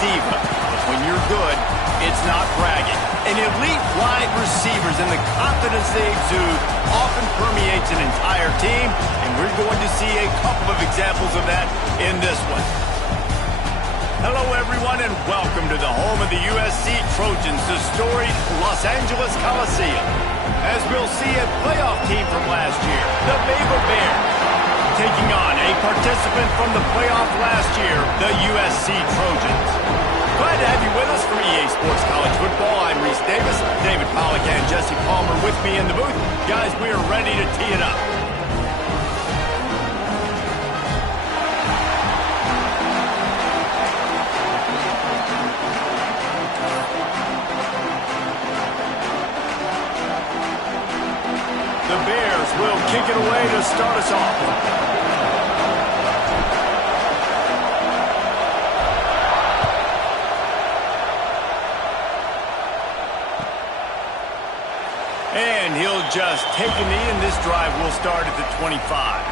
diva. But when you're good, it's not bragging. And elite wide receivers and the confidence they exude often permeates an entire team, and we're going to see a couple of examples of that in this one. Hello, everyone, and welcome to the home of the USC Trojans, the storied Los Angeles Coliseum. As we'll see a playoff team from last year, the Baylor Bears, taking on a participant from the playoff last year, the USC Trojans. Glad to have you with us for EA Sports College Football. I'm Reese Davis, David Pollack and Jesse Palmer with me in the booth. Guys, we are ready to tee it up. The Bears will kick it away to start us off. And he'll just take a knee, and this drive will start at the 25.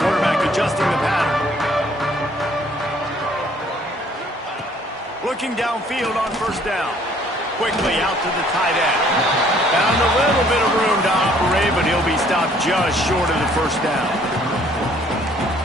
Quarterback adjusting the pattern. Looking downfield on first down. Quickly out to the tight end. Found a little bit of room to operate, but he'll be stopped just short of the first down.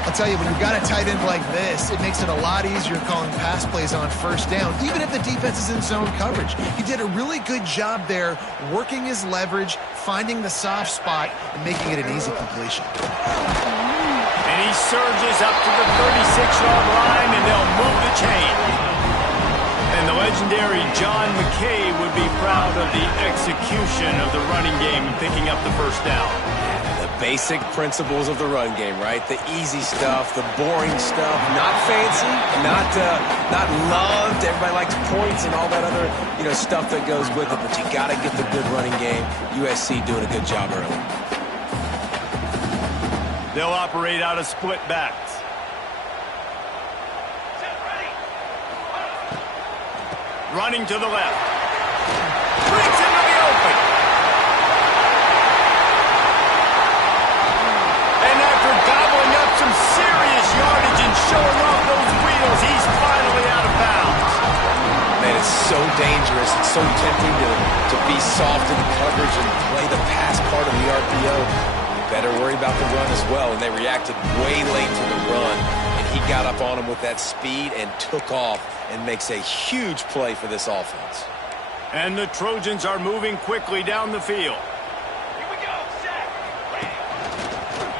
I'll tell you, when you've got a tight end like this, it makes it a lot easier calling pass plays on first down, even if the defense is in zone coverage. He did a really good job there, working his leverage, finding the soft spot, and making it an easy completion. And he surges up to the 36-yard line, and they'll move the chain. And the legendary John McKay would be proud of the execution of the running game and picking up the first down. The basic principles of the run game, right? The easy stuff, the boring stuff, not fancy, not loved. Everybody likes points and all that other, stuff that goes with it. But you got to get the good running game. USC doing a good job early. They'll operate out of split backs. Running to the left. Breaks into the open. And after gobbling up some serious yardage and showing off those wheels, he's finally out of bounds. Man, it's so dangerous. It's so tempting to be soft in the coverage and play the pass part of the RPO. You better worry about the run as well. And they reacted way late to the run. And he got up on him with that speed and took off. And makes a huge play for this offense. And the Trojans are moving quickly down the field. Here we go, set.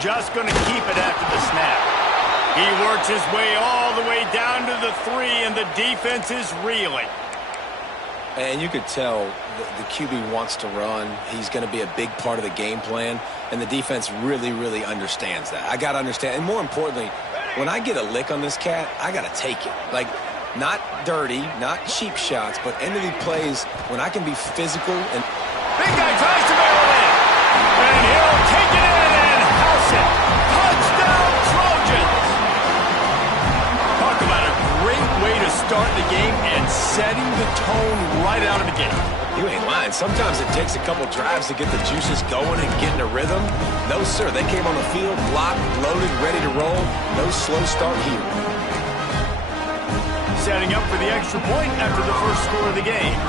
Just going to keep it after the snap. He works his way all the way down to the 3, and the defense is reeling. And you could tell the QB wants to run. He's going to be a big part of the game plan, and the defense really, really understands that. I got to understand, and more importantly, when I get a lick on this cat, I got to take it. Not dirty, not cheap shots, but end-of-the plays when I can be physical and... Big guy tries to barrel in. And he'll take it in and house it. Touchdown, Trojans! Talk about a great way to start the game and setting the tone right out of the gate. You ain't lying. Sometimes it takes a couple drives to get the juices going and get in a rhythm. No, sir. They came on the field, locked, loaded, ready to roll. No slow start here. Setting up for the extra point after the first score of the game.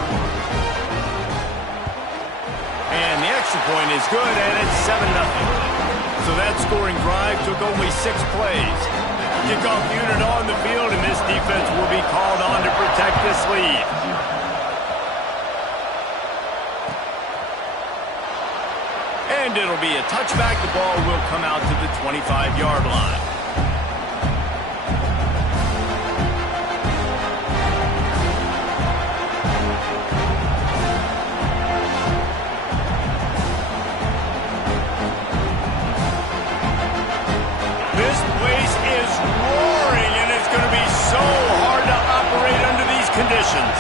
And the extra point is good, and it's 7-0. So that scoring drive took only 6 plays. Kickoff unit on the field, and this defense will be called on to protect this lead. And it'll be a touchback. The ball will come out to the 25-yard line. This place is roaring, and it's going to be so hard to operate under these conditions.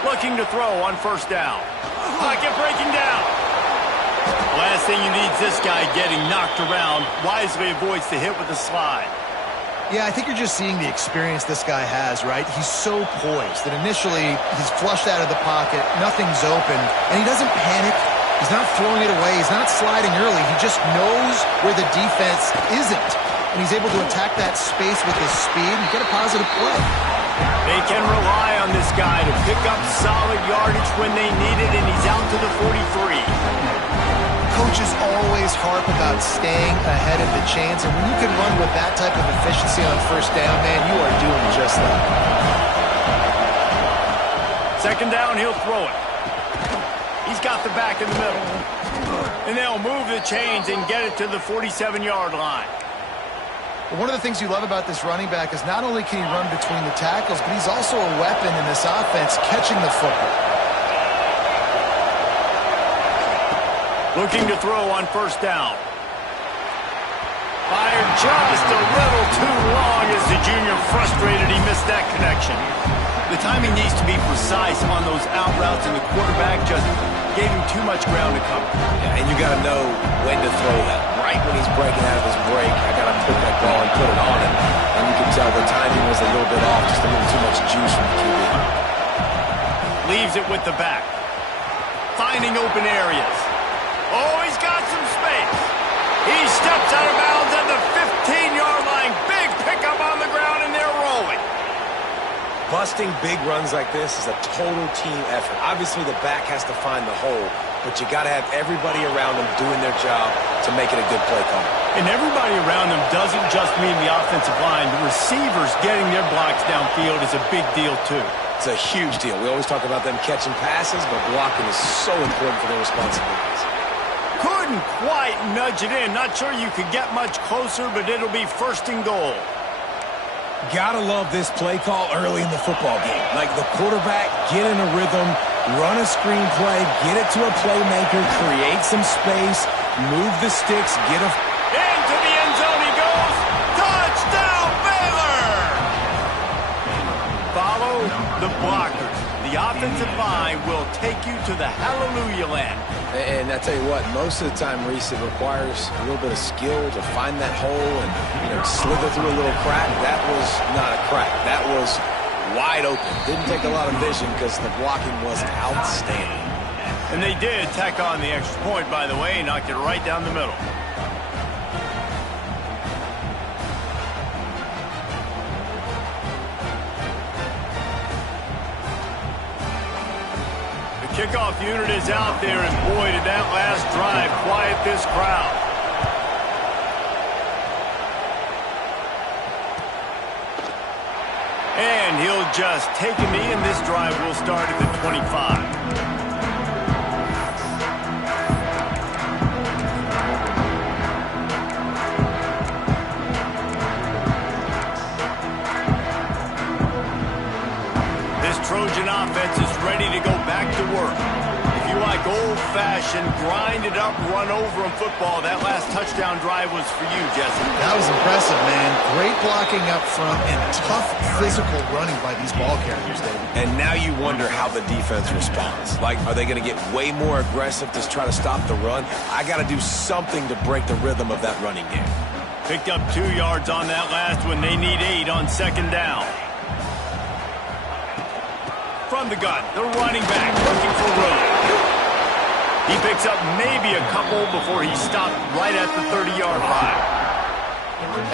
Looking to throw on first down. Pocket breaking down. Last thing you need is this guy getting knocked around. Wisely avoids the hit with the slide. Yeah, I think you're just seeing the experience this guy has, right? He's so poised that initially he's flushed out of the pocket, nothing's open, and he doesn't panic. He's not throwing it away. He's not sliding early. He just knows where the defense isn't, and he's able to attack that space with his speed and get a positive play. They can rely on this guy to pick up solid yardage when they need it, and he's out to the 43. Coaches always harp about staying ahead of the chains, and when you can run with that type of efficiency on first down, man, you are doing just that. Second down, he'll throw it. He's got the back in the middle. And they'll move the chains and get it to the 47-yard line. But one of the things you love about this running back is not only can he run between the tackles, but he's also a weapon in this offense catching the football. Looking to throw on first down. Fired just a little too long as the junior frustrated he missed that connection. The timing needs to be precise on those out routes, and the quarterback just gave him too much ground to cover. Yeah, and you got to know when to throw that. Right when he's breaking out of his break, I got to put that ball and put it on him. And you can tell the timing was a little bit off, just a little too much juice from the QB. Leaves it with the back. Finding open areas. Oh, he's got some space. He steps out of bounds at the 15-yard line. Big pickup on the ground, and they're rolling. Busting big runs like this is a total team effort. Obviously, the back has to find the hole, but you got to have everybody around him doing their job to make it a good play call. And everybody around them doesn't just mean the offensive line. The receivers getting their blocks downfield is a big deal, too. It's a huge deal. We always talk about them catching passes, but blocking is so important for their responsibilities. Couldn't quite nudge it in. Not sure you could get much closer, but it'll be first and goal. Gotta love this play call early in the football game. Like the quarterback, get in a rhythm, run a screen play, get it to a playmaker, create some space, move the sticks, get a... Into the end zone he goes. Touchdown, Baylor! Follow the blockers. The offensive line will take you to the hallelujah land. And I tell you what, most of the time, Reese, it requires a little bit of skill to find that hole and, slither through a little crack. That was not a crack. That was wide open. Didn't take a lot of vision because the blocking was outstanding. And they did tack on the extra point, by the way, knocked it right down the middle. Kickoff unit is out there, and boy, did that last drive quiet this crowd. And he'll just take a knee, and this drive will start at the 25. Trojan offense is ready to go back to work. If you like old-fashioned, grind-it-up, run-over-'em football, that last touchdown drive was for you, Jesse. That was impressive, man. Great blocking up front and tough physical running by these ball carriers, David. And now you wonder how the defense responds. Like, are they going to get way more aggressive to try to stop the run? I got to do something to break the rhythm of that running game. Picked up 2 yards on that last one. They need 8 on second down. From the gun, the running back looking for room. He picks up maybe a couple before he stopped right at the 30-yard line.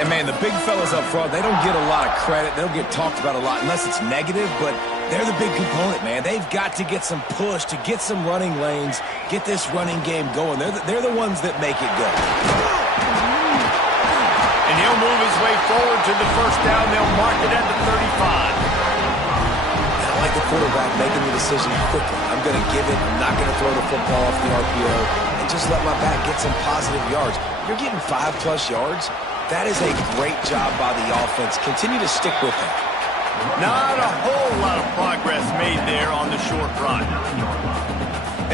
And, man, the big fellas up front, they don't get a lot of credit. They don't get talked about a lot unless it's negative, but they're the big component, man. They've got to get some push, to get some running lanes, get this running game going. They're the ones that make it go. And he'll move his way forward to the first down. They'll mark it at the 35. Like the quarterback making the decision quickly. I'm going to give it. I'm not going to throw the football off the RPO and just let my back get some positive yards. You're getting 5+ yards. That is a great job by the offense. Continue to stick with it. Not a whole lot of progress made there on the short run.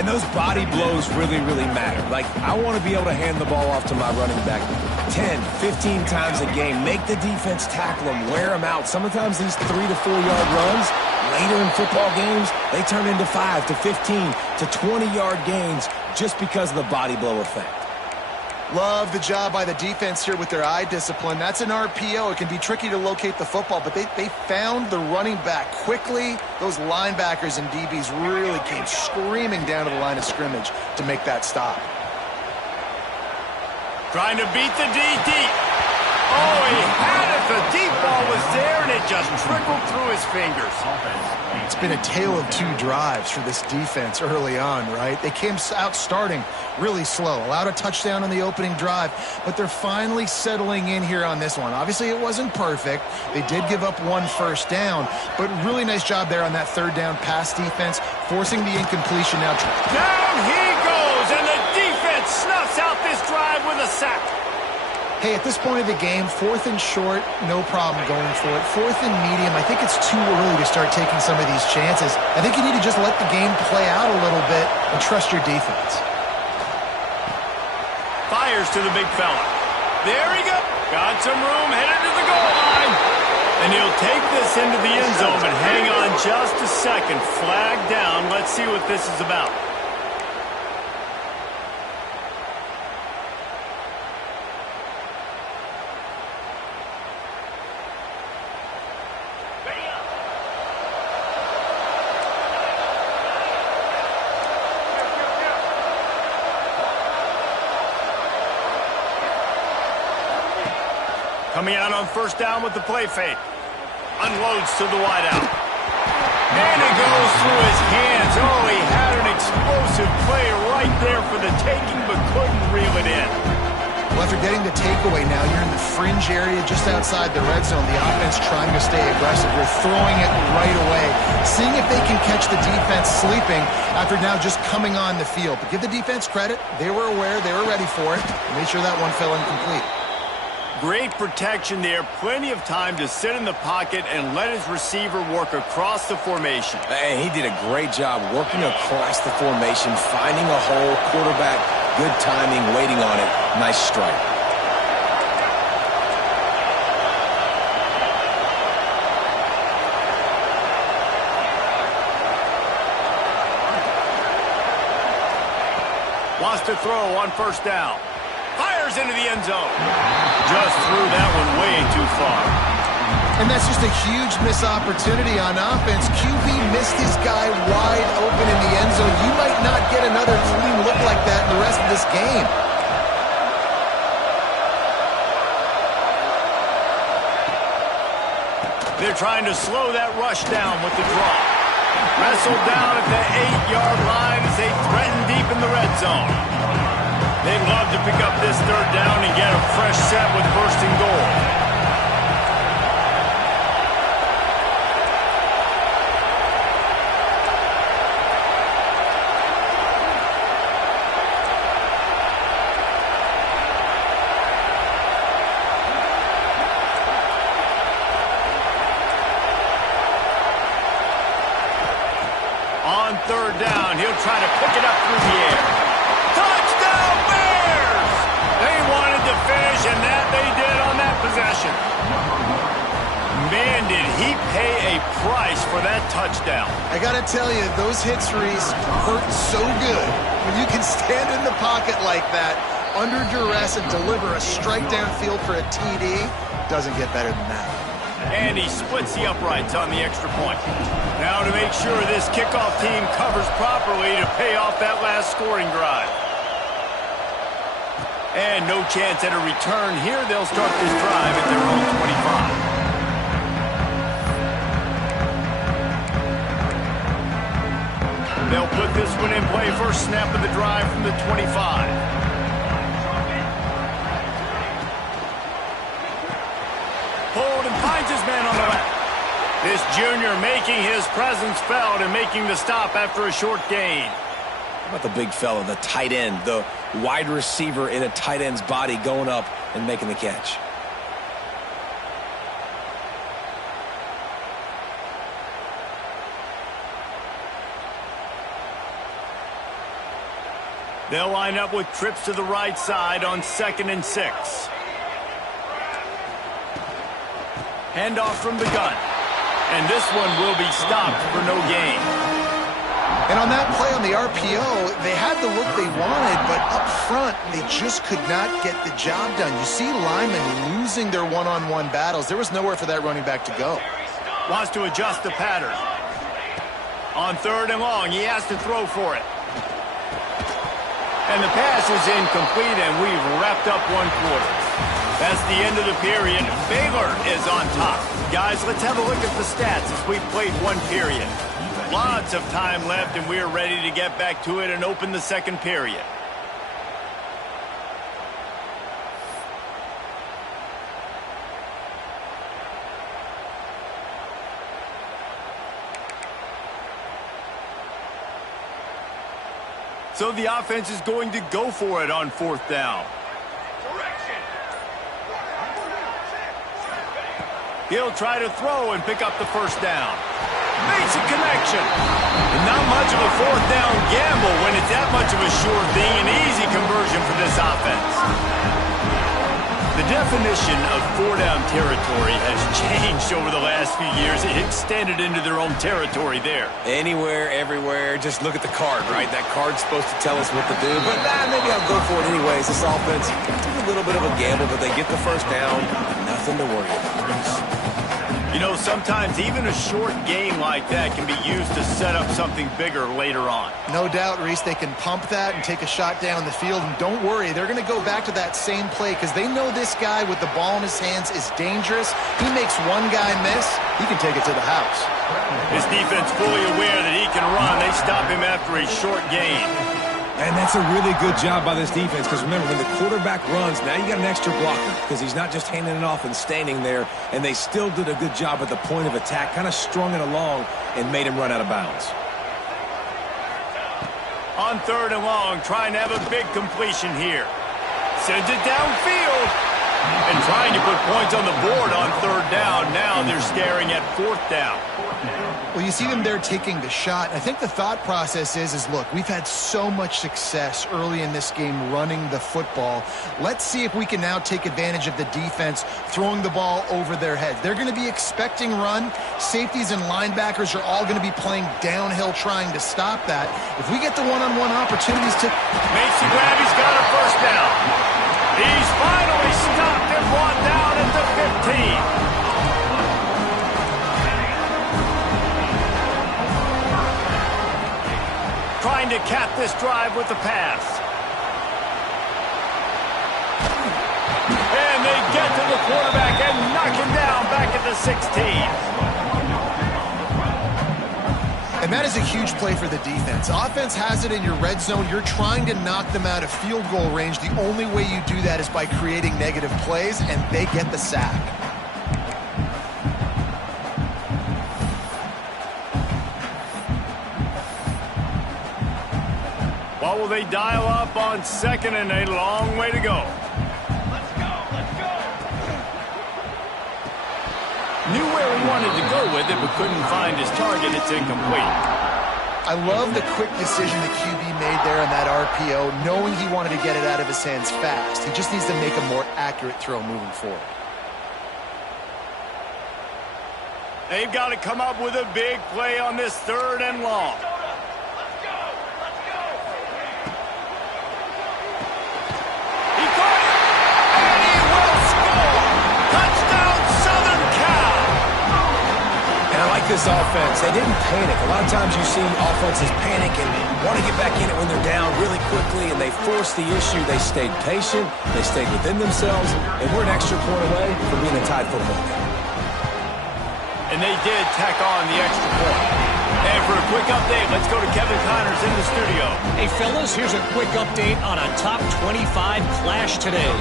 And those body blows really, really matter. Like, I want to be able to hand the ball off to my running back 10, 15 times a game. Make the defense tackle them, wear them out. Sometimes these 3 to 4 yard runs, later in football games, they turn into 5 to 15 to 20-yard gains just because of the body blow effect. Love the job by the defense here with their eye discipline. That's an RPO. It can be tricky to locate the football, but they found the running back quickly. Those linebackers and DBs really came screaming down to the line of scrimmage to make that stop. Trying to beat the D deep. Oh, he had it. The deep ball was there, and it just trickled through his fingers. It's been a tale of two drives for this defense early on, right? They came out starting really slow, allowed a touchdown on the opening drive, but they're finally settling in here on this one. Obviously, it wasn't perfect. They did give up 1 first down, but really nice job there on that third down pass defense, forcing the incompletion now. Down he goes, and the defense snuffs out this drive with a sack. Hey, at this point of the game, 4th and short, no problem going for it. 4th and medium, I think it's too early to start taking some of these chances. I think you need to just let the game play out a little bit and trust your defense. Fires to the big fella. There he goes. Got some room, headed to the goal line. And he'll take this into the end zone, but hang on just a second. Flag down. Let's see what this is about. Coming out on first down with the play fake. Unloads to the wideout. And it goes through his hands. Oh, he had an explosive play right there for the taking, but couldn't reel it in. Well, after getting the takeaway now, you're in the fringe area just outside the red zone. The offense trying to stay aggressive. You're throwing it right away, seeing if they can catch the defense sleeping after now just coming on the field. But give the defense credit. They were aware. They were ready for it. Made sure that one fell incomplete. Great protection there. Plenty of time to sit in the pocket and let his receiver work across the formation. And he did a great job working across the formation, finding a hole, quarterback, good timing, waiting on it. Nice strike. Wants to throw on first down. Fires into the end zone. Just threw that one way too far. And that's just a huge missed opportunity on offense. QB missed his guy wide open in the end zone. You might not get another clean look like that in the rest of this game. They're trying to slow that rush down with the draw. Wrestled down at the 8-yard line as they threaten deep in the red zone. They'd love to pick up this third down and get a fresh set with first and goal. On third down, he'll try to pick it up through the air. Touchdown, Bears! They wanted to finish, and that they did on that possession. Man, did he pay a price for that touchdown. I got to tell you, those hits, Reese, hurt so good. When you can stand in the pocket like that, under duress, and deliver a strike downfield for a TD, doesn't get better than that. And he splits the uprights on the extra point. Now to make sure this kickoff team covers properly to pay off that last scoring drive. And no chance at a return here. They'll start this drive at their own 25. They'll put this one in play. First snap of the drive from the 25. Pulled and finds his man on the left. This junior making his presence felt and making the stop after a short gain. How about the big fella, the tight end, the wide receiver in a tight end's body going up and making the catch? They'll line up with trips to the right side on 2nd and 6. Handoff from the gun. And this one will be stopped for no gain. And on that play on the RPO, they had the look they wanted, but up front, they just could not get the job done. You see Lyman losing their one-on-one battles. There was nowhere for that running back to go. Wants to adjust the pattern. On 3rd and long, he has to throw for it. And the pass is incomplete, and we've wrapped up 1 quarter. That's the end of the period. Baylor is on top. Guys, let's have a look at the stats as we've played 1 period. Lots of time left, and we're ready to get back to it and open the 2nd period. So the offense is going to go for it on 4th down. He'll try to throw and pick up the 1st down. Makes a connection. Not much of a 4th down gamble when it's that much of a sure thing. An easy conversion for this offense. The definition of 4-down territory has changed over the last few years. It extended into their own territory there. Anywhere, everywhere, just look at the card, right? That card's supposed to tell us what to do, but maybe I'll go for it anyways. This offense took a little bit of a gamble, but they get the 1st down. Nothing to worry about. You know, sometimes even a short game like that can be used to set up something bigger later on. No doubt, Reese, they can pump that and take a shot down the field. And don't worry, they're going to go back to that same play because they know this guy with the ball in his hands is dangerous. He makes one guy miss, he can take it to the house. His defense fully aware that he can run. They stop him after a short gain. And that's a really good job by this defense because remember, when the quarterback runs, now you got an extra blocker because he's not just handing it off and standing there, and they still did a good job at the point of attack, kind of strung it along and made him run out of bounds. On 3rd and long, trying to have a big completion here. Sends it downfield. And trying to put points on the board on 3rd down. Now they're staring at 4th down. Well, you see them there taking the shot. I think the thought process is look, we've had so much success early in this game running the football. Let's see if we can now take advantage of the defense throwing the ball over their heads. They're going to be expecting run. Safeties and linebackers are all going to be playing downhill trying to stop that. If we get the one-on-one opportunities to... Makes the grab. He's got a 1st down. He's finally stopped and brought down at the 15. Trying to cap this drive with the pass. And they get to the quarterback and knock him down back at the 16. And that is a huge play for the defense. Offense has it in your red zone. You're trying to knock them out of field goal range. The only way you do that is by creating negative plays, and they get the sack. What will they dial up on 2nd and a long way to go? Knew where he wanted to go with it, but couldn't find his target. It's incomplete. I love the quick decision the QB made there on that RPO, knowing he wanted to get it out of his hands fast. He just needs to make a more accurate throw moving forward. They've got to come up with a big play on this 3rd and long. This offense, they didn't panic. A lot of times you see offenses panic and want to get back in it when they're down really quickly, and they force the issue. They stayed patient, they stayed within themselves, and we're an extra point away from being a tied football game. And they did tack on the extra point. And for a quick update, let's go to Kevin Connors in the studio. Hey, fellas, here's a quick update on a top 25 clash today.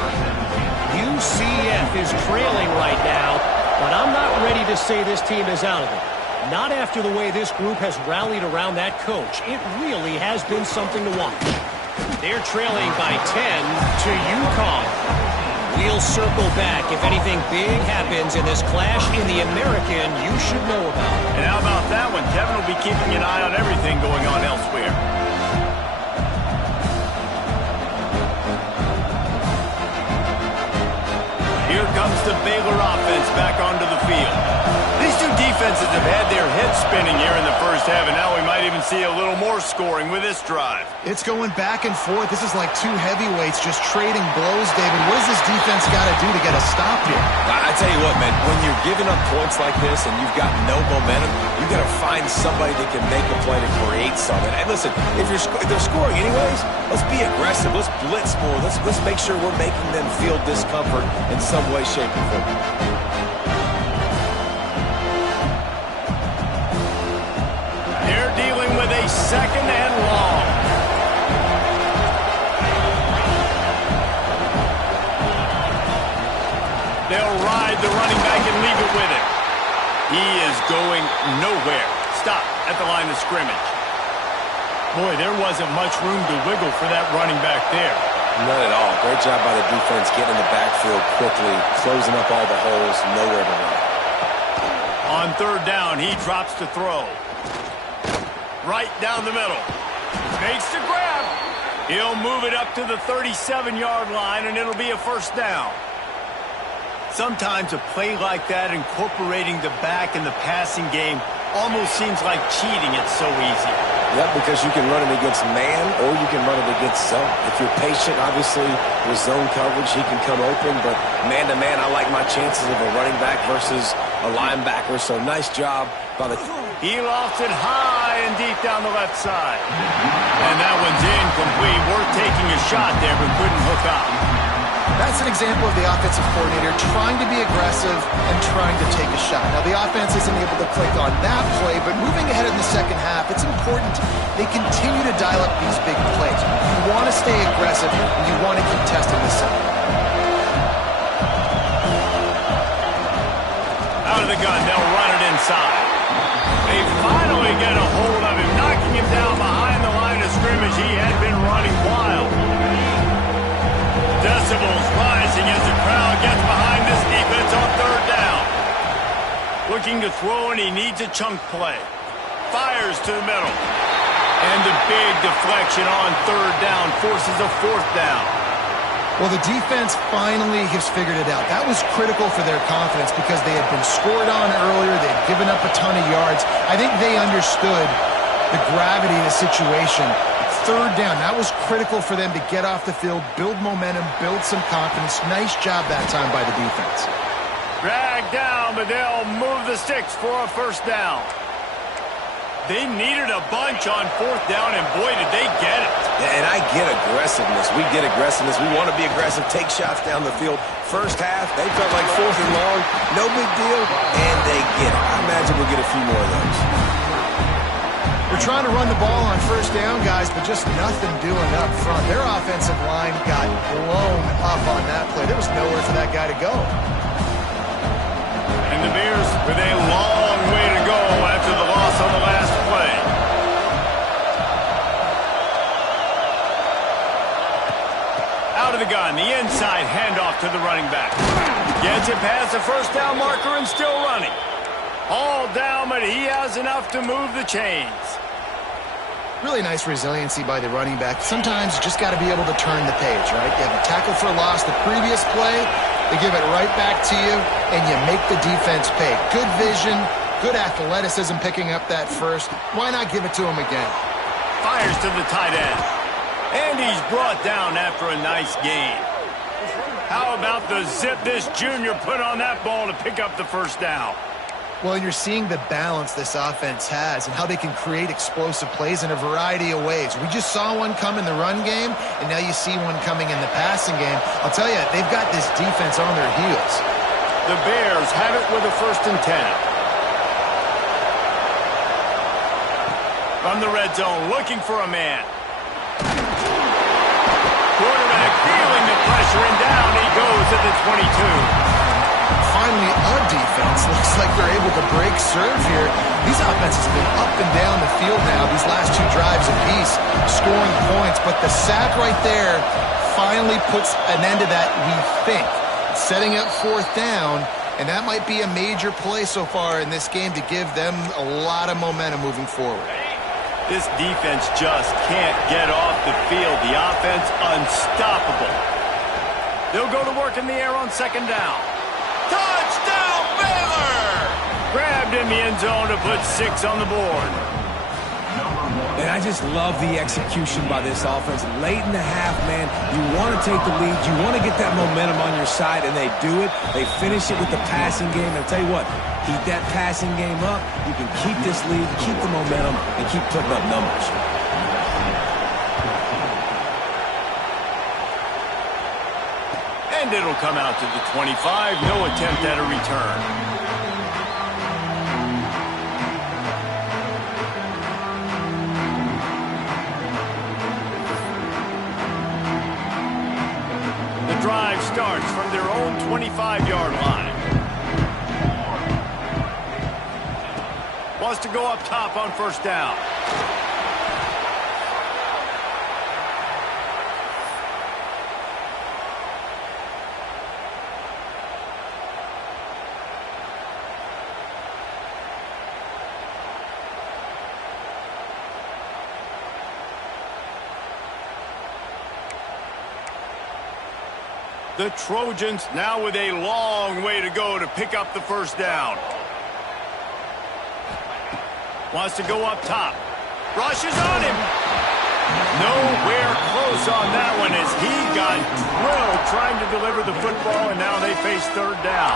UCF is trailing right now, but I'm not ready to say this team is out of it. Not after the way this group has rallied around that coach. It really has been something to watch. They're trailing by 10 to UConn. We'll circle back if anything big happens in this clash in the American you should know about. And how about that one? Kevin will be keeping an eye on everything going on elsewhere. Here comes the Baylor offense back onto the field. These two defenses have had their heads spinning here in the first half, and now we might even see a little more scoring with this drive. It's going back and forth. This is like two heavyweights just trading blows, David. What does this defense got to do to get a stop here? I tell you what, man, when you're giving up points like this and you've got no momentum, you got to find somebody that can make a play to create something. And listen, if they're scoring anyways, let's be aggressive. Let's blitz more. Let's make sure we're making them feel discomfort in some way, shape, or form. They're dealing with a second and long. They'll ride the running back and leave it with him. He is going nowhere. Stop at the line of scrimmage. Boy, there wasn't much room to wiggle for that running back there. None at all. Great job by the defense getting in the backfield quickly, closing up all the holes, nowhere to run. On third down, he drops to throw. Right down the middle. Makes the grab. He'll move it up to the 37-yard line, and it'll be a first down. Sometimes a play like that, incorporating the back in the passing game, almost seems like cheating. It's so easy. Yep, because you can run it against man or you can run it against zone. If you're patient, obviously, with zone coverage, he can come open. But man-to-man, I like my chances of a running back versus a linebacker. So nice job by the... He lofted high and deep down the left side. And that one's incomplete. Worth taking a shot there, but couldn't hook up. That's an example of the offensive coordinator trying to be aggressive and trying to take a shot. Now, the offense isn't able to click on that play, but moving ahead in the second half, it's important they continue to dial up these big plays. You want to stay aggressive, and you want to keep testing this out. Out of the gun, they'll run it inside. They finally get a hold of him, knocking him down behind the line of scrimmage. He had been running wild. Decibels rising as the crowd gets behind this defense on third down. Looking to throw, and he needs a chunk play. Fires to the middle. And the big deflection on third down forces a fourth down. Well, the defense finally has figured it out. That was critical for their confidence because they had been scored on earlier. They had given up a ton of yards. I think they understood the gravity of the situation. Third down, that was critical for them to get off the field, build momentum, build some confidence. Nice job that time by the defense. Dragged down, but they'll move the sticks for a first down. They needed a bunch on fourth down, and boy, did they get it. Yeah, and I get aggressiveness. We get aggressiveness. We want to be aggressive, take shots down the field. First half, they felt like fourth and long, no big deal, and they get it. I imagine we'll get a few more of those. They're trying to run the ball on first down, guys, but just nothing doing up front. Their offensive line got blown up on that play. There was nowhere for that guy to go. And the Bears with a long way to go after the loss on the last play. Out of the gun, the inside handoff to the running back. Gets it past the first down marker and still running. All down, but he has enough to move the chains. Really nice resiliency by the running back. Sometimes you just got to be able to turn the page, right? You have a tackle for a loss the previous play, they give it right back to you, and you make the defense pay. Good vision, good athleticism picking up that first. Why not give it to him again? Fires to the tight end. And he's brought down after a nice gain. How about the zip this junior put on that ball to pick up the first down? Well, you're seeing the balance this offense has and how they can create explosive plays in a variety of ways. We just saw one come in the run game, and now you see one coming in the passing game. I'll tell you, they've got this defense on their heels. The Bears have it with a 1st and 10. From the red zone, looking for a man. Quarterback feeling the pressure, and down he goes at the 22. Finally, a defense looks like they're able to break serve here. These offenses have been up and down the field now, these last two drives apiece, scoring points. But the sack right there finally puts an end to that, we think. Setting up fourth down, and that might be a major play so far in this game to give them a lot of momentum moving forward. This defense just can't get off the field. The offense unstoppable. They'll go to work in the air on second down. Touchdown, Baylor! Grabbed in the end zone to put 6 on the board. And I just love the execution by this offense. Late in the half, man, you want to take the lead. You want to get that momentum on your side, and they do it. They finish it with the passing game. And I'll tell you what, keep that passing game up. You can keep this lead, keep the momentum, and keep putting up numbers. And it'll come out to the 25. No attempt at a return. Drive starts from their own 25-yard line. Wants to go up top on first down. The Trojans now with a long way to go to pick up the first down. Wants to go up top. Rushes on him. Nowhere close on that one as he got drilled trying to deliver the football, and now they face third down.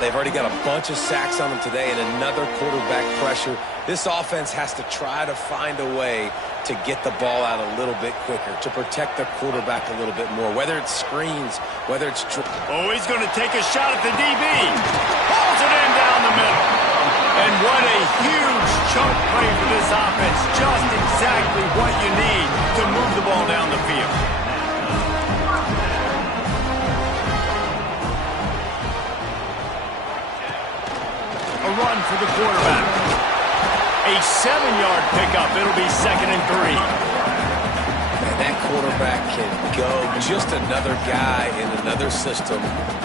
They've already got a bunch of sacks on them today and another quarterback pressure. This offense has to try to find a way to get the ball out a little bit quicker, to protect the quarterback a little bit more, whether it's screens, whether it's... Oh, he's going to take a shot at the DB. Pulls it in down the middle. And what a huge chunk play for this offense. Just exactly what you need to move the ball down the field. A run for the quarterback. A 7-yard pickup. It'll be 2nd and 3. Man, that quarterback can go. Just another guy in another system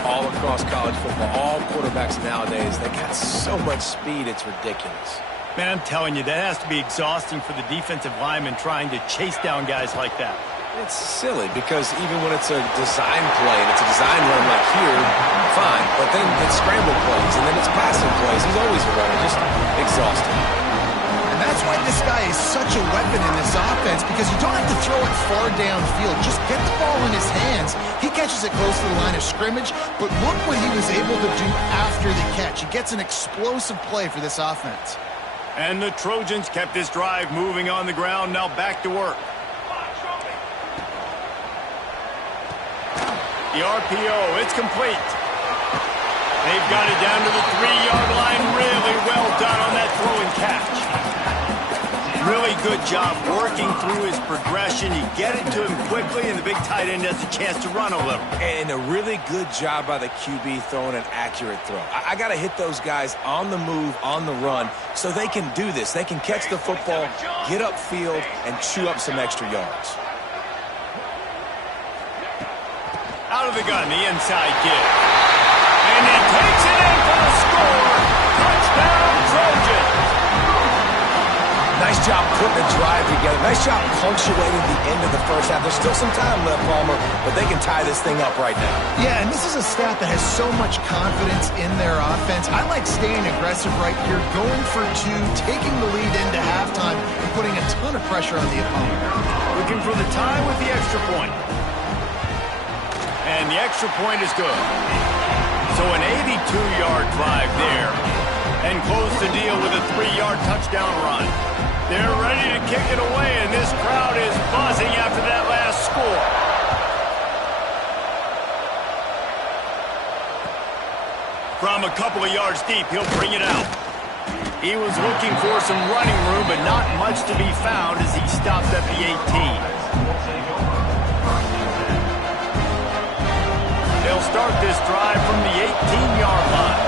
all across college football. All quarterbacks nowadays, they got so much speed, it's ridiculous. Man, I'm telling you, that has to be exhausting for the defensive lineman trying to chase down guys like that. It's silly because even when it's a design play and it's a design run like here, fine. But then it's scramble plays and then it's passing plays. He's always a runner, just exhausting. And that's why this guy is such a weapon in this offense, because you don't have to throw it far downfield. Just get the ball in his hands. He catches it close to the line of scrimmage, but look what he was able to do after the catch. He gets an explosive play for this offense. And the Trojans kept this drive moving on the ground, now back to work. The RPO, it's complete. They've got it down to the 3-yard line. Really well done on that throw and catch. Really good job working through his progression. You get it to him quickly, and the big tight end has a chance to run a little. And a really good job by the QB throwing an accurate throw. I got to hit those guys on the move, on the run, so they can do this. They can catch the football, get upfield, and chew up some extra yards. Out of the gun, the inside give. And he takes it in for the score. Touchdown, Trojans. Nice job putting the drive together. Nice job punctuating the end of the first half. There's still some time left, Palmer, but they can tie this thing up right now. Yeah, and this is a staff that has so much confidence in their offense. I like staying aggressive right here, going for 2, taking the lead into halftime, and putting a ton of pressure on the opponent. Looking for the tie with the extra point. And the extra point is good. So an 82-yard drive there. And close the deal with a 3-yard touchdown run. They're ready to kick it away, and this crowd is buzzing after that last score. From a couple of yards deep, he'll bring it out. He was looking for some running room, but not much to be found as he stopped at the 18. They'll start this drive from the 18-yard line.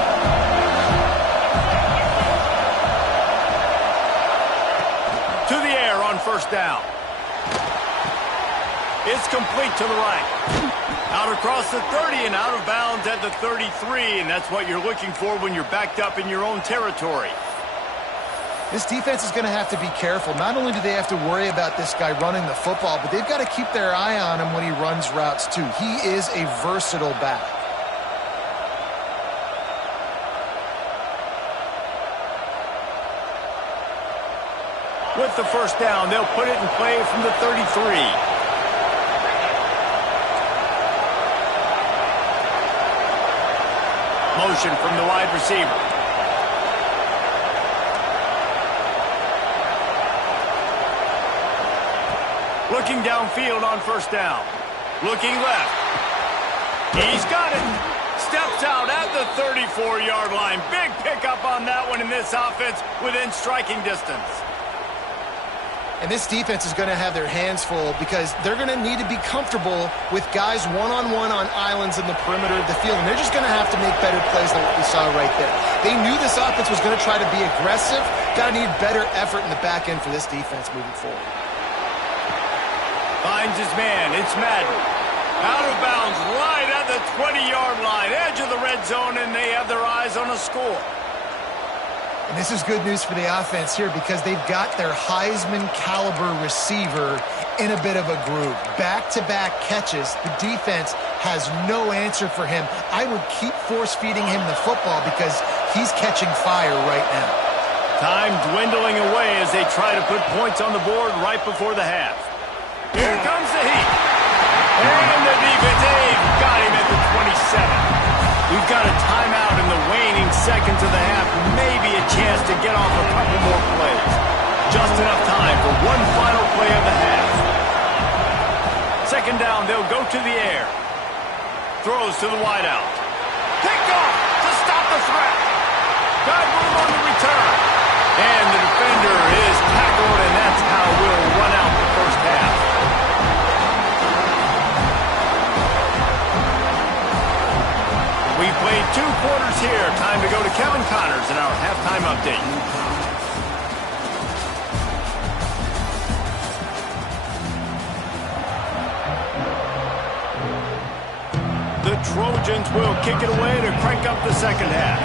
To the air on first down. It's complete to the right. Out across the 30 and out of bounds at the 33, and that's what you're looking for when you're backed up in your own territory. This defense is going to have to be careful. Not only do they have to worry about this guy running the football, but they've got to keep their eye on him when he runs routes too. He is a versatile back. With the first down, they'll put it in play from the 33. Motion from the wide receiver. Looking downfield on first down. Looking left. He's got it. Steps out at the 34-yard line. Big pickup on that one in this offense within striking distance. And this defense is going to have their hands full because they're going to need to be comfortable with guys one-on-one on islands in the perimeter of the field. And they're just going to have to make better plays than what we saw right there. They knew this offense was going to try to be aggressive. Got to need better effort in the back end for this defense moving forward. Finds his man. It's Madden. Out of bounds right at the 20-yard line. Edge of the red zone, and they have their eyes on a score. And this is good news for the offense here because they've got their Heisman-caliber receiver in a bit of a groove. Back-to-back catches. The defense has no answer for him. I would keep force-feeding him the football because he's catching fire right now. Time dwindling away as they try to put points on the board right before the half. Here comes the heat. And the defense, they've got him at the 27. We've got a timeout in the waning seconds of the half. Maybe a chance to get off a couple more plays. Just enough time for one final play of the half. Second down, they'll go to the air. Throws to the wideout. Picked off to stop the threat. Got room on the return. And the defender is tackled, and that's how we'll run out the first half. We've played 2 quarters here. Time to go to Kevin Connors in our halftime update. The Trojans will kick it away to crank up the second half.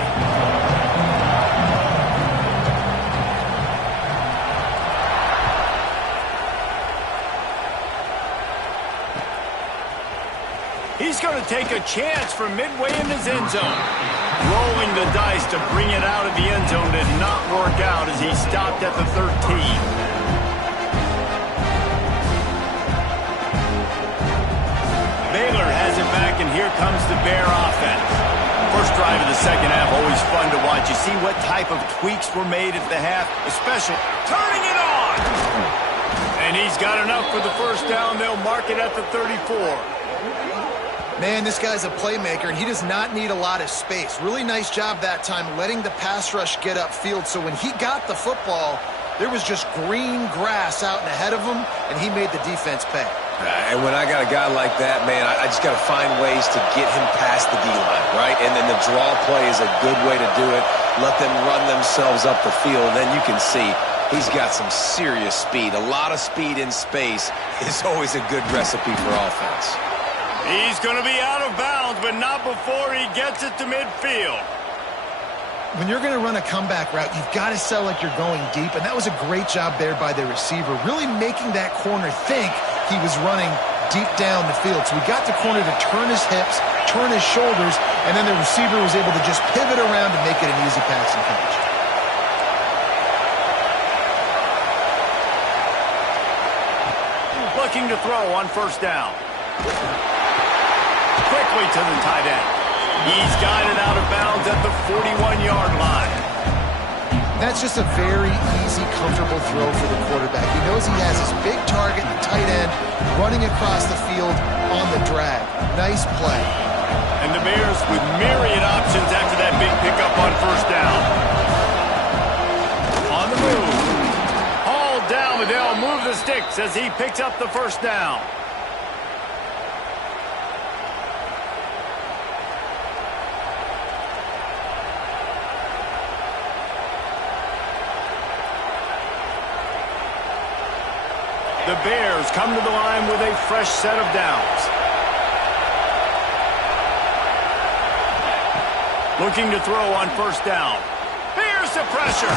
He's going to take a chance from midway in his end zone. Rolling the dice to bring it out of the end zone did not work out as he stopped at the 13. Baylor has it back, and here comes the Bear offense. First drive of the second half, always fun to watch. You see what type of tweaks were made at the half, especially turning it on. And he's got enough for the first down. They'll mark it at the 34. Man, this guy's a playmaker, and he does not need a lot of space. Really nice job that time letting the pass rush get upfield. So when he got the football, there was just green grass out and ahead of him, and he made the defense pay. And when I got a guy like that, man, I just got to find ways to get him past the D-line, right? And then the draw play is a good way to do it. Let them run themselves up the field, and then you can see he's got some serious speed. A lot of speed in space is always a good recipe for offense. He's going to be out of bounds, but not before he gets it to midfield. When you're going to run a comeback route, you've got to sell like you're going deep, and that was a great job there by the receiver, really making that corner think he was running deep down the field. So we got the corner to turn his hips, turn his shoulders, and then the receiver was able to just pivot around and make it an easy passing catch. Looking to throw on first down. Quickly to the tight end. He's got it out of bounds at the 41-yard line. That's just a very easy, comfortable throw for the quarterback. He knows he has his big target, the tight end, running across the field on the drag. Nice play. And the Bears with myriad options after that big pickup on first down. On the move. Hauled down, but they'll move the sticks as he picks up the first down. The Bears come to the line with a fresh set of downs. Looking to throw on first down. Here's the pressure.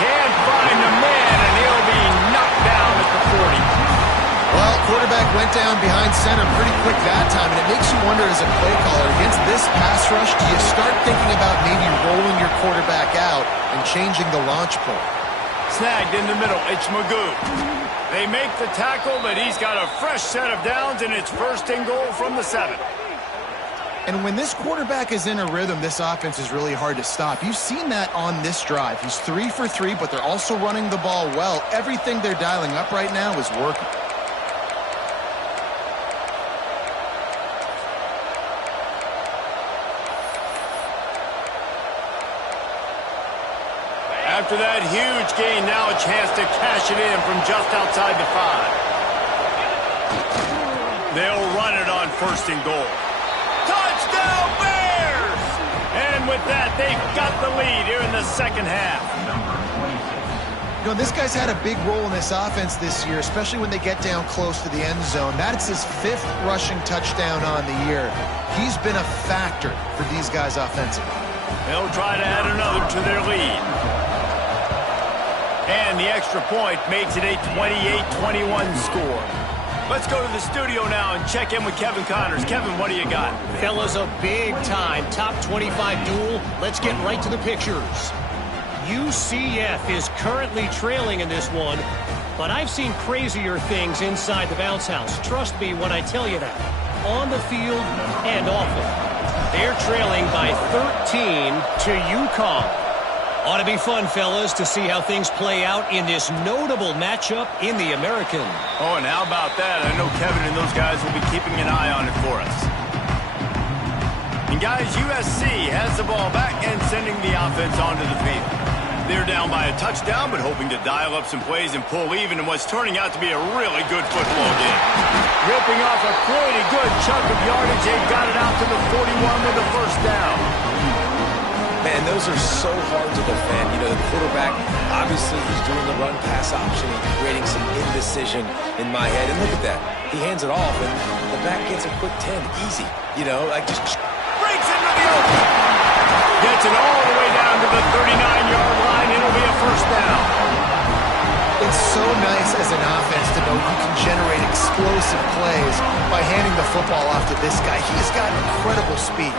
Can't find the man, and he'll be knocked down at the 40. Well, quarterback went down behind center pretty quick that time, and it makes you wonder as a play caller, against this pass rush, do you start thinking about maybe rolling your quarterback out and changing the launch point? Snagged in the middle. It's Magoo. They make the tackle, but he's got a fresh set of downs, and it's 1st and goal from the 7. And when this quarterback is in a rhythm, this offense is really hard to stop. You've seen that on this drive. He's 3 for 3, but they're also running the ball well. Everything they're dialing up right now is working. After that huge gain, now a chance to cash it in from just outside the 5. They'll run it on 1st and goal. Touchdown Bears! And with that, they've got the lead here in the 2nd half. You know, this guy's had a big role in this offense this year, especially when they get down close to the end zone. That's his 5th rushing touchdown on the year. He's been a factor for these guys offensively. They'll try to add another to their lead. And the extra point makes it a 28-21 score. Let's go to the studio now and check in with Kevin Connors. Kevin, what do you got? Fellas, a big-time top 25 duel. Let's get right to the pictures. UCF is currently trailing in this one, but I've seen crazier things inside the bounce house. Trust me when I tell you that. On the field and off it. They're trailing by 13 to UConn. Ought to be fun, fellas, to see how things play out in this notable matchup in the American. Oh, and how about that? I know Kevin and those guys will be keeping an eye on it for us. And guys, USC has the ball back and sending the offense onto the field. They're down by a touchdown, but hoping to dial up some plays and pull even in what's turning out to be a really good football game. Ripping off a pretty good chunk of yardage, they got it out to the 41 with the 1st down. Man, those are so hard to defend. You know, the quarterback, obviously, he's doing the run-pass option and creating some indecision in my head. And look at that. He hands it off, and the back gets a quick 10. Easy. You know, like just breaks into the open. Gets it all the way down to the 39-yard line. It'll be a 1st down. It's so nice as an offense to know you can generate explosive plays by handing the football off to this guy. He's got incredible speed.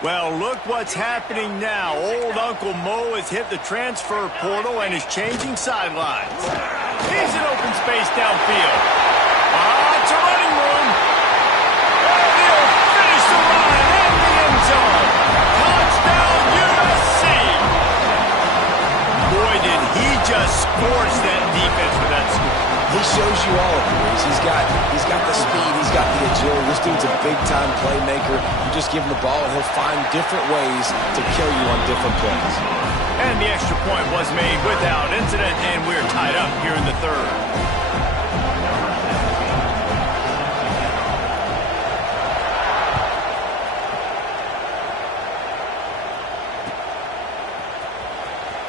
Well, look what's happening now. Old Uncle Mo has hit the transfer portal and is changing sidelines. He's in open space downfield. It's a running room. And he'll finish the run in the end zone. Touchdown, USC. Boy, did he just scorch that defense with that score. he shows you all of it. He's got the speed, he's got the agility. This dude's a big-time playmaker. You just give him the ball, and he'll find different ways to kill you on different plays. And the extra point was made without incident, and we're tied up here in the 3rd.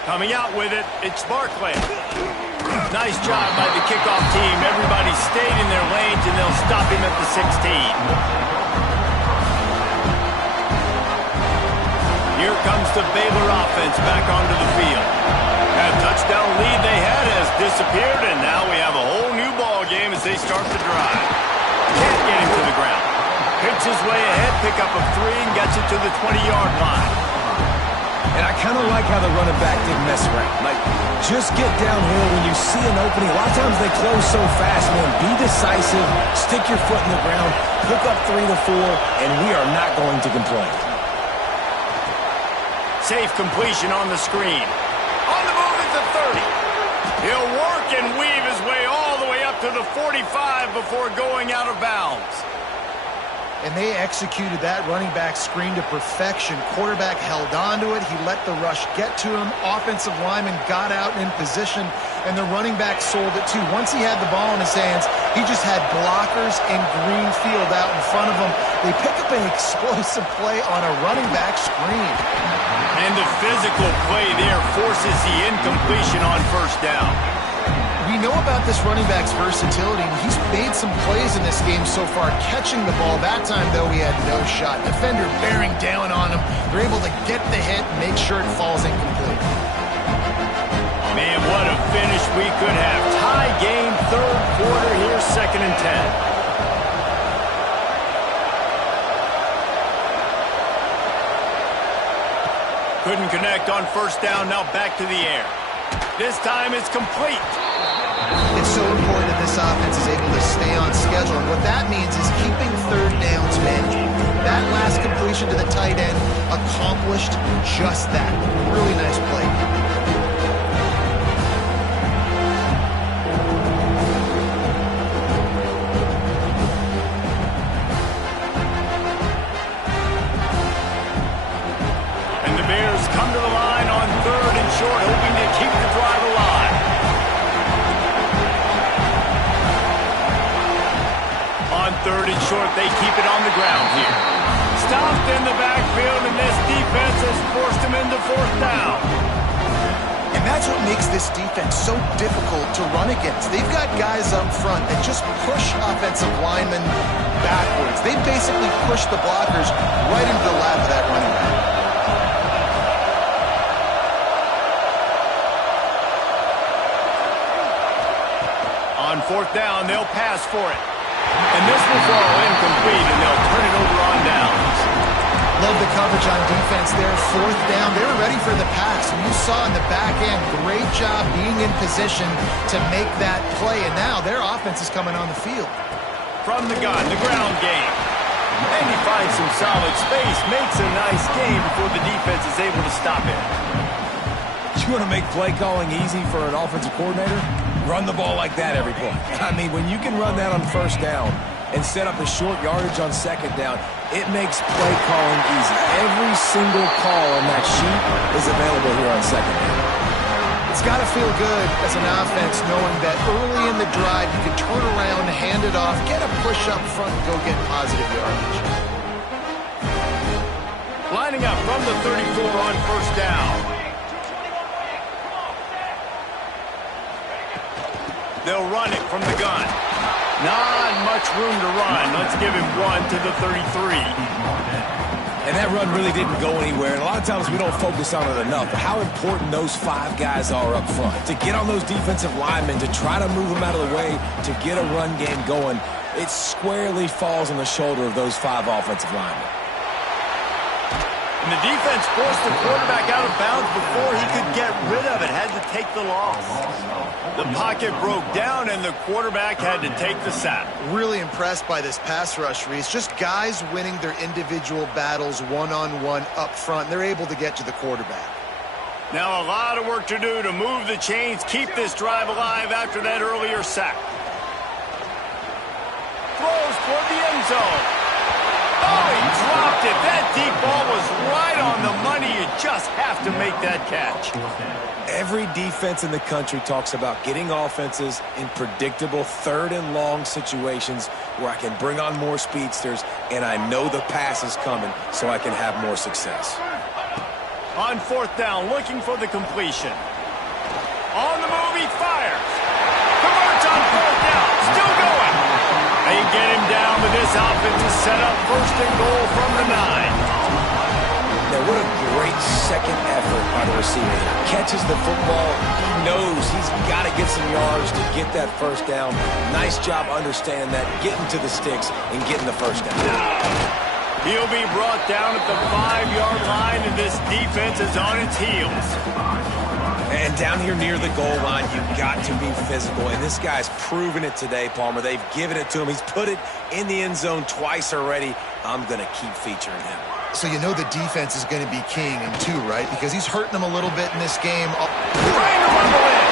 Coming out with it, it's Barkley. Nice job by the kickoff team. Everybody stayed in their lanes, and they'll stop him at the 16. Here comes the Baylor offense back onto the field. That touchdown lead they had has disappeared, and now we have a whole new ball game as they start the drive. Can't get him to the ground. Picks his way ahead, pick up a 3, and gets it to the 20-yard line. And I kind of like how the running back didn't mess around. Like, just get downhill when you see an opening. A lot of times they close so fast, man. Be decisive, stick your foot in the ground, pick up 3 to 4, and we are not going to complain. Safe completion on the screen. On the move at the 30. He'll work and weave his way all the way up to the 45 before going out of bounds. And they executed that running back screen to perfection. Quarterback held on to it. He let the rush get to him. Offensive lineman got out in position, and the running back sold it too. Once he had the ball in his hands, he just had blockers and green field out in front of him. They pick up an explosive play on a running back screen. And the physical play there forces the incompletion on 1st down. We know about this running back's versatility, and he's made some plays in this game so far, catching the ball. That time, though, he had no shot. Defender bearing down on him. They're able to get the hit and make sure it falls incomplete. Man, what a finish we could have. Tie game, 3rd quarter here, 2nd and 10. Couldn't connect on first down. Now back to the air. This time it's complete. It's so important that this offense is able to stay on schedule. And what that means is keeping third downs manageable. That last completion to the tight end accomplished just that. Really nice play. And the Bears come to the line on third and short, hoping to keep the drive alive. On third and short, they keep it on the ground here. Stopped in the backfield, and this defense has forced him into fourth down. And that's what makes this defense so difficult to run against. They've got guys up front that just push offensive linemen backwards. They basically push the blockers right into the lap of that running back. On fourth down, they'll pass for it. And this will fall incomplete, and they'll turn it over on downs. Love the coverage on defense there. Fourth down, they were ready for the pass. And you saw in the back end, great job being in position to make that play. And now their offense is coming on the field. From the gun, the ground game. And he finds some solid space, makes a nice game before the defense is able to stop it. You want to make play calling easy for an offensive coordinator? Run the ball like that every play. I mean, when you can run that on first down and set up a short yardage on second down, it makes play calling easy. Every single call on that sheet is available here on second down. It's got to feel good as an offense knowing that early in the drive you can turn around, hand it off, get a push up front, and go get positive yardage. Lining up from the 34 on first down. They'll run it from the gun. Not much room to run. Let's give him one to the 33. And that run really didn't go anywhere. And a lot of times we don't focus on it enough. But how important those five guys are up front. To get on those defensive linemen, to try to move them out of the way, to get a run game going, it squarely falls on the shoulder of those five offensive linemen. And the defense forced the quarterback out of bounds before he could get rid of it. Had to take the loss. The pocket broke down, and the quarterback had to take the sack. Really impressed by this pass rush, Reese. Just guys winning their individual battles one-on-one up front. They're able to get to the quarterback. Now a lot of work to do to move the chains, keep this drive alive after that earlier sack. Throws toward the end zone. Oh, he dropped it. That deep ball was right on the money. You just have to make that catch. Every defense in the country talks about getting offenses in predictable third and long situations where I can bring on more speedsters and I know the pass is coming so I can have more success. On fourth down, looking for the completion. On the move, he fires. Converts on fourth down. Still going. They get him down, but this offense is set up first and goal from the 9. Now, what a great second effort by the receiver. Catches the football. He knows he's got to get some yards to get that first down. Nice job understanding that, getting to the sticks and getting the first down. He'll be brought down at the 5-yard line, and this defense is on its heels. And down here near the goal line, you've got to be physical. And this guy's proven it today, Palmer. They've given it to him. He's put it in the end zone twice already. I'm going to keep featuring him. So you know the defense is going to be king in two, right? Because he's hurting them a little bit in this game. Trying to rumble in.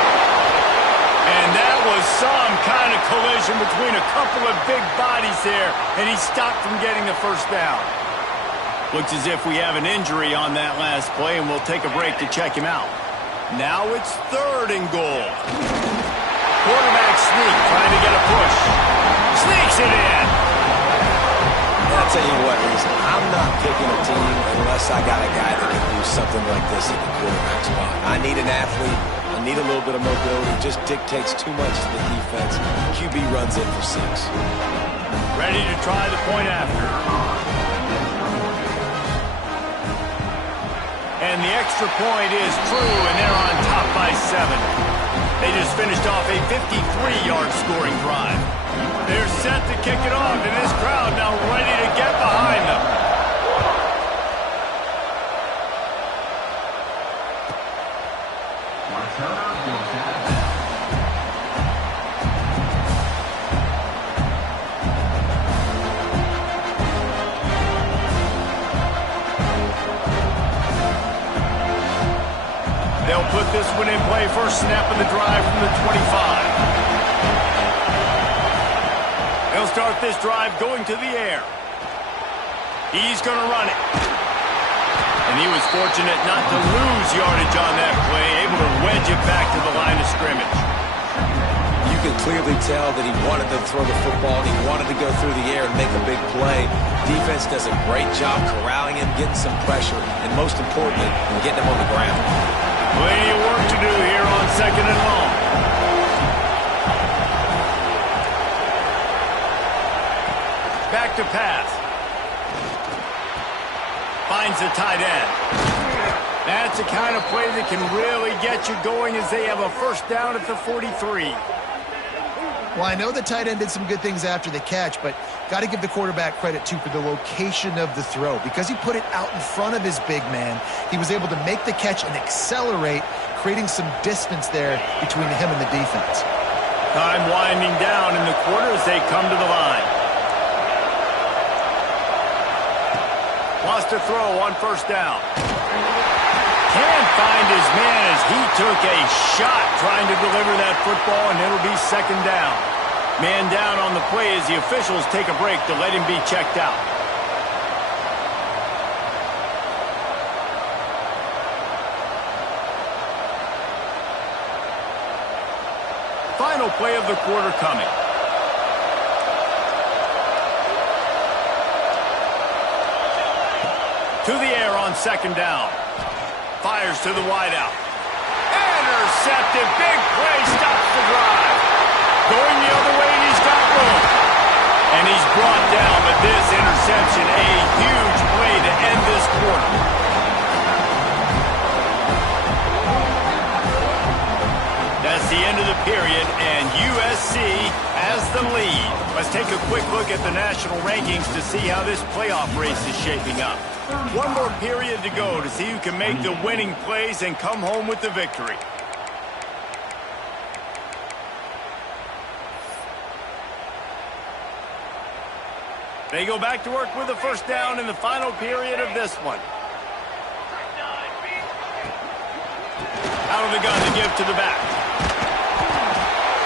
And that was some kind of collision between a couple of big bodies there, and he stopped from getting the first down. Looks as if we have an injury on that last play, and we'll take a break to check him out. Now it's third and goal. Quarterback sneak, trying to get a push. Sneaks it in. I'll tell you what, Reese, I'm not picking a team unless I got a guy that can do something like this at the quarterback spot. I need an athlete. I need a little bit of mobility. It just dictates too much to the defense. QB runs in for 6. Ready to try the point after. And the extra point is true, and they're on top by 7. They just finished off a 53-yard scoring drive. They're set to kick it off, and this crowd now ready to get behind them. play, first snap of the drive from the 25. He'll start this drive going to the air. He's going to run it. And he was fortunate not to lose yardage on that play, able to wedge it back to the line of scrimmage. You could clearly tell that he wanted to throw the football. He wanted to go through the air and make a big play. Defense does a great job corralling him, getting some pressure, and most importantly, getting him on the ground. Plenty of work to do here on 2nd and long. Back to pass. Finds the tight end. That's the kind of play that can really get you going as they have a first down at the 43. Well, I know the tight end did some good things after the catch, but got to give the quarterback credit, too, for the location of the throw. Because he put it out in front of his big man, he was able to make the catch and accelerate, creating some distance there between him and the defense. Time winding down in the quarter as they come to the line. Lost a throw on first down. Can't find his man as he took a shot trying to deliver that football, and it'll be 2nd down. Man down on the play as the officials take a break to let him be checked out. Final play of the quarter coming. To the air on 2nd down. Fires to the wideout. Intercepted. Big play. Stops the drive. Going the other way, and he's got room. And he's brought down, but this interception, a huge play to end this quarter. That's the end of the period, and USC has the lead. Let's take a quick look at the national rankings to see how this playoff race is shaping up. One more period to go to see who can make the winning plays and come home with the victory. They go back to work with a first down in the final period of this one. Out of the gun to give to the back.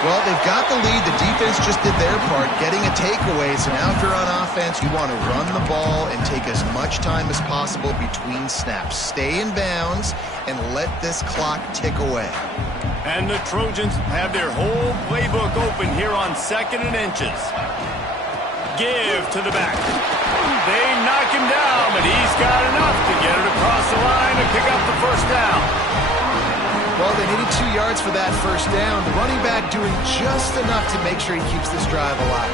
Well, they've got the lead. The defense just did their part, getting a takeaway. So now if you're on offense, you want to run the ball and take as much time as possible between snaps. Stay in bounds and let this clock tick away. And the Trojans have their whole playbook open here on 2nd and inches. Give to the back. They knock him down, but he's got enough to get it across the line and pick up the first down. Well, they needed 2 yards for that first down. The running back doing just enough to make sure he keeps this drive alive.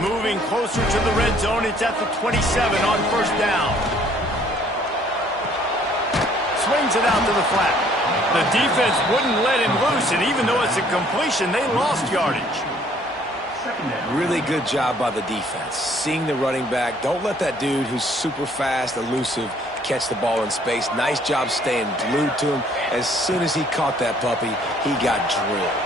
Moving closer to the red zone, it's at the 27 on first down. Swings it out to the flat. The defense wouldn't let him loose, and even though it's a completion, they lost yardage. Really good job by the defense. Seeing the running back. Don't let that dude who's super fast, elusive, catch the ball in space. Nice job staying glued to him. As soon as he caught that puppy, he got drilled.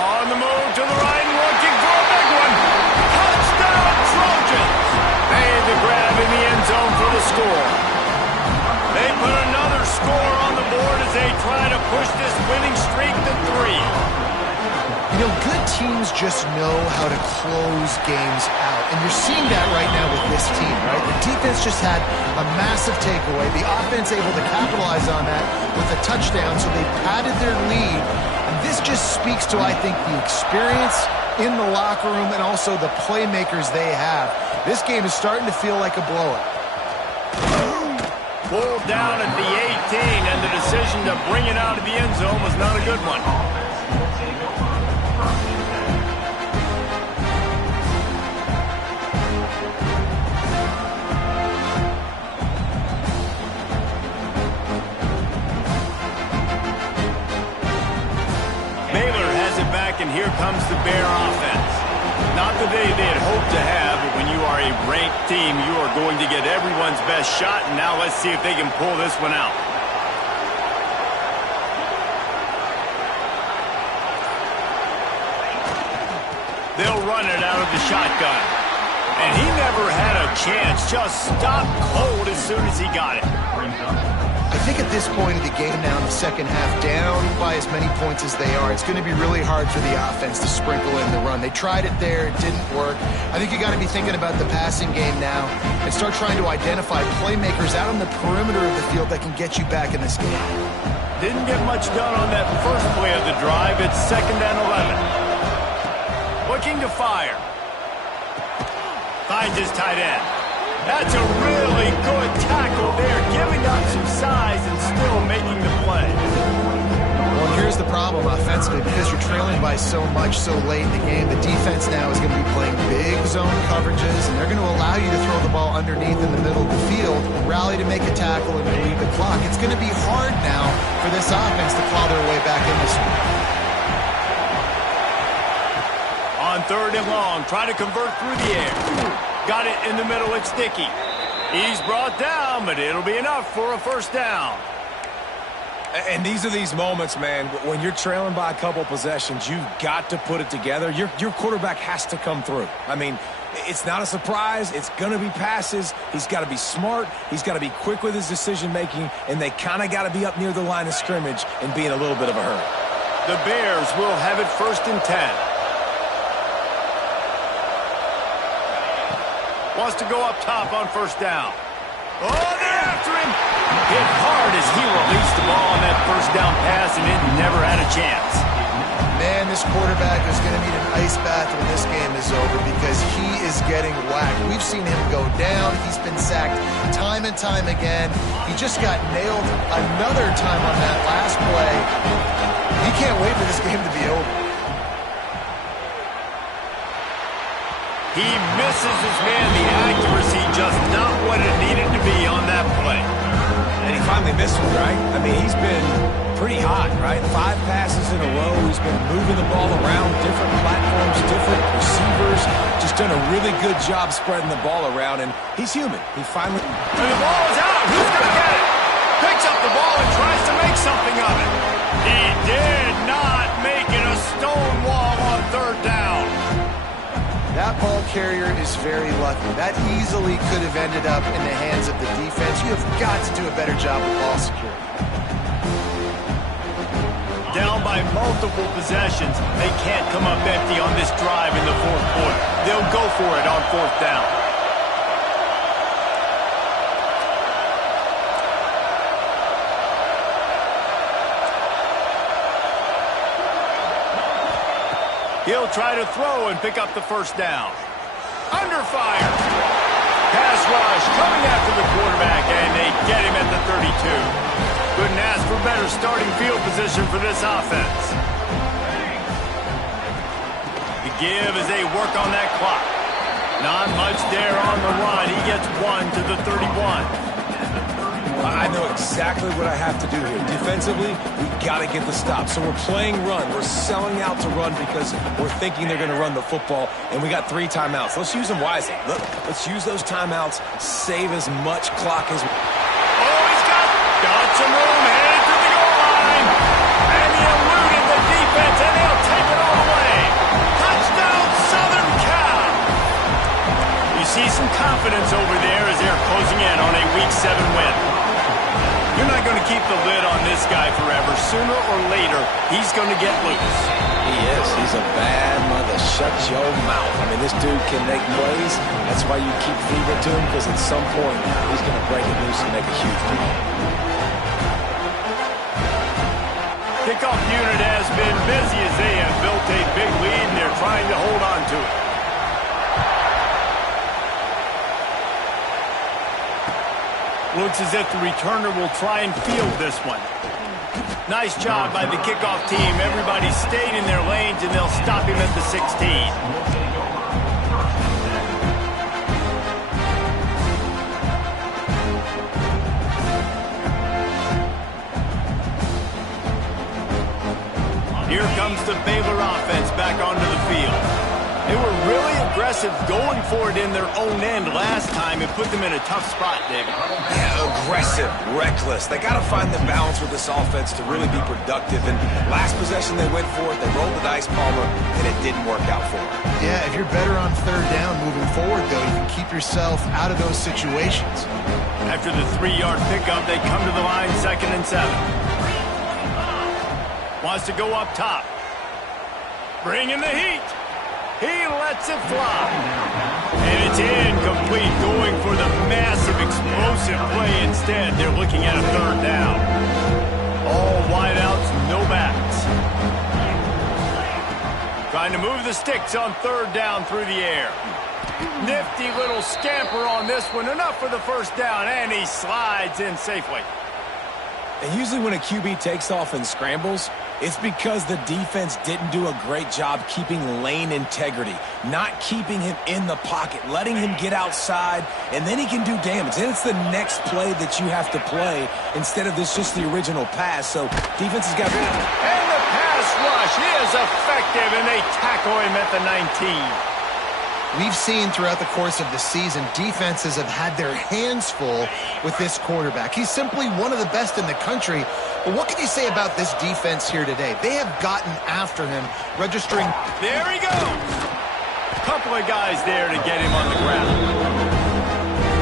On the move to the right, looking for a big one. Touchdown, Trojans! Made the grab in the end zone for the score. They put another score on the board as they try to push this winning streak to 3. You know, good teams just know how to close games out. And you're seeing that right now with this team, right? The defense just had a massive takeaway. The offense able to capitalize on that with a touchdown, so they padded their lead. And this just speaks to, I think, the experience in the locker room and also the playmakers they have. This game is starting to feel like a blowout. Pulled down at the 18, and the decision to bring it out of the end zone was not a good one. And here comes the Bear offense. Not the day they had hoped to have, but when you are a ranked team, you are going to get everyone's best shot, and now let's see if they can pull this one out. They'll run it out of the shotgun. And he never had a chance, just stopped cold as soon as he got it. I think at this point of the game now in the second half, down by as many points as they are, it's going to be really hard for the offense to sprinkle in the run. They tried it there. It didn't work. I think you got to be thinking about the passing game now and start trying to identify playmakers out on the perimeter of the field that can get you back in this game. Didn't get much done on that first play of the drive. It's 2nd and 11. Looking to fire. Finds his tight end. That's a really good tackle there, giving up some size and still making the play. Well, here's the problem offensively. Because you're trailing by so much so late in the game, the defense now is going to be playing big zone coverages, and they're going to allow you to throw the ball underneath in the middle of the field, rally to make a tackle, and lead the clock. It's going to be hard now for this offense to claw their way back in this one. On 3rd and long, try to convert through the air. Got it in the middle, it's Dickey. He's brought down, but it'll be enough for a 1st down. And these are these moments, man, when you're trailing by a couple possessions, you've got to put it together. Your quarterback has to come through. I mean, it's not a surprise. It's going to be passes. He's got to be smart. He's got to be quick with his decision-making, and they kind of got to be up near the line of scrimmage and be in a little bit of a hurry. The Bears will have it 1st and 10. Wants to go up top on 1st down. Oh, they're after him. Hit hard as he released the ball on that 1st down pass, and it never had a chance. Man, this quarterback is going to need an ice bath when this game is over because he is getting whacked. We've seen him go down. He's been sacked time and time again. He just got nailed another time on that last play. He can't wait for this game to be over. He misses his man. The accuracy just not what it needed to be on that play. And he finally missed one, right? I mean, he's been pretty hot, right? 5 passes in a row. He's been moving the ball around, different platforms, different receivers. Just done a really good job spreading the ball around, and he's human. He finally... And the ball is out. Who's going to get it? Picks up the ball and tries to make something of it. He did not make it a stone wall on 3rd down. That ball carrier is very lucky. That easily could have ended up in the hands of the defense. You have got to do a better job with ball security. Down by multiple possessions, they can't come up empty on this drive in the 4th quarter. They'll go for it on 4th down. He'll try to throw and pick up the 1st down. Under fire. Pass rush coming after the quarterback, and they get him at the 32. Couldn't ask for better starting field position for this offense. The give as they work on that clock. Not much there on the run. He gets 1 to the 31. I know exactly what I have to do here. Defensively, we've got to get the stop. So we're playing run. We're selling out to run because we're thinking they're going to run the football, and we got 3 timeouts. Let's use them wisely. Look, let's use those timeouts, save as much clock as... Oh, he's got some room, headed to the goal line. And he eluded the defense, and he'll take it all away. Touchdown, Southern Cal. You see some confidence over there as they're closing in on a Week 7 win. You're not going to keep the lid on this guy forever. Sooner or later, he's going to get loose. He is. He's a bad mother. Shut your mouth. I mean, this dude can make plays. That's why you keep feeding it to him, because at some point, he's going to break it loose and make a huge play. Kickoff unit has been busy as they have built a big lead, and they're trying to hold on to it. Looks as if the returner will try and field this one. Nice job by the kickoff team. Everybody stayed in their lanes, and they'll stop him at the 16. Here comes the Baylor offense back onto the field. They were really aggressive going for it in their own end last time. It put them in a tough spot, David. Yeah, aggressive, reckless. They got to find the balance with this offense to really be productive. And last possession they went for it, they rolled the dice, Palmer, and it didn't work out for them. Yeah, if you're better on third down moving forward, though, you can keep yourself out of those situations. After the 3-yard pickup, they come to the line, 2nd and 7. Wants to go up top. Bring in the heat. He lets it fly. And it's incomplete, going for the massive, explosive play instead. They're looking at a 3rd down. All wideouts, no backs. Trying to move the sticks on 3rd down through the air. Nifty little scamper on this one. Enough for the 1st down, and he slides in safely. And usually when a QB takes off and scrambles, it's because the defense didn't do a great job keeping lane integrity, not keeping him in the pocket, letting him get outside, and then he can do damage. Then it's the next play that you have to play instead of this just the original pass. So defense has got to... And the pass rush is effective, and they tackle him at the 19. We've seen throughout the course of the season, defenses have had their hands full with this quarterback. He's simply one of the best in the country. But what can you say about this defense here today? They have gotten after him, registering... There he goes! A couple of guys there to get him on the ground.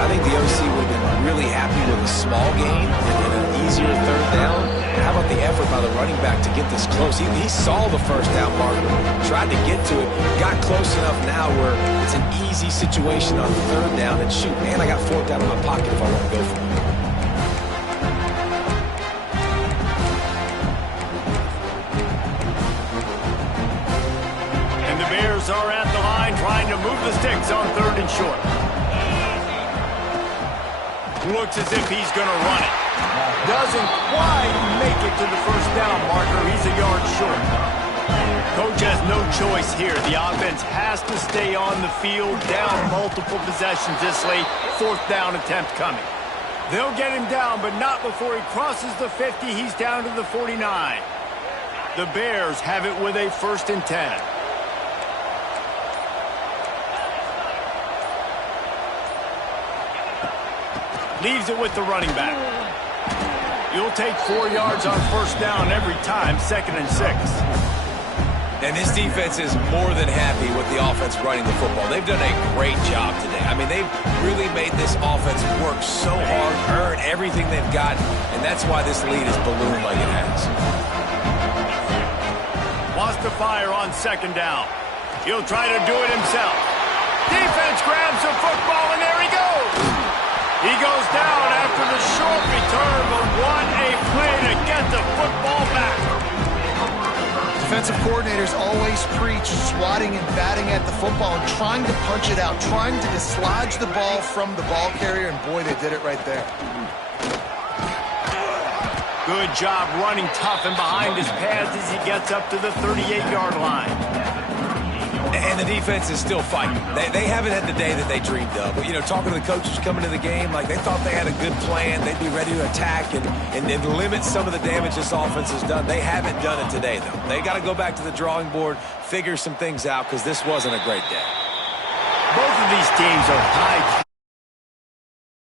I think the OC would have been really happy with a small gain and an easier 3rd down. How about the effort by the running back to get this close? He saw the 1st down marker, tried to get to it, got close enough now where it's an easy situation on 3rd down and shoot. Man, I got 4th down in my pocket if I want to go for it. And the Bears are at the line trying to move the sticks on 3rd and short. Looks as if he's going to run it. Doesn't quite make it to the 1st down marker. He's a yard short. Coach has no choice here. The offense has to stay on the field, down multiple possessions this late. 4th down attempt coming. They'll get him down, but not before he crosses the 50. He's down to the 49. The Bears have it with a 1st and 10. Leaves it with the running back. You'll take 4 yards on 1st down every time, 2nd and 6. And this defense is more than happy with the offense running the football. They've done a great job today. I mean, they've really made this offense work so hard, earn everything they've got, and that's why this lead is ballooned like it has. Wants to fire on 2nd down. He'll try to do it himself. Defense grabs the football, and there he goes. He goes down after the short return, but what a play to get the football back. Defensive coordinators always preach swatting and batting at the football and trying to punch it out, trying to dislodge the ball from the ball carrier, and boy, they did it right there. Good job running tough and behind his pads as he gets up to the 38-yard line. And the defense is still fighting. They haven't had the day that they dreamed of. But, you know, talking to the coaches coming to the game, like they thought they had a good plan. They'd be ready to attack and limit some of the damage this offense has done. They haven't done it today, though. They got to go back to the drawing board, figure some things out, because this wasn't a great day. Both of these teams are high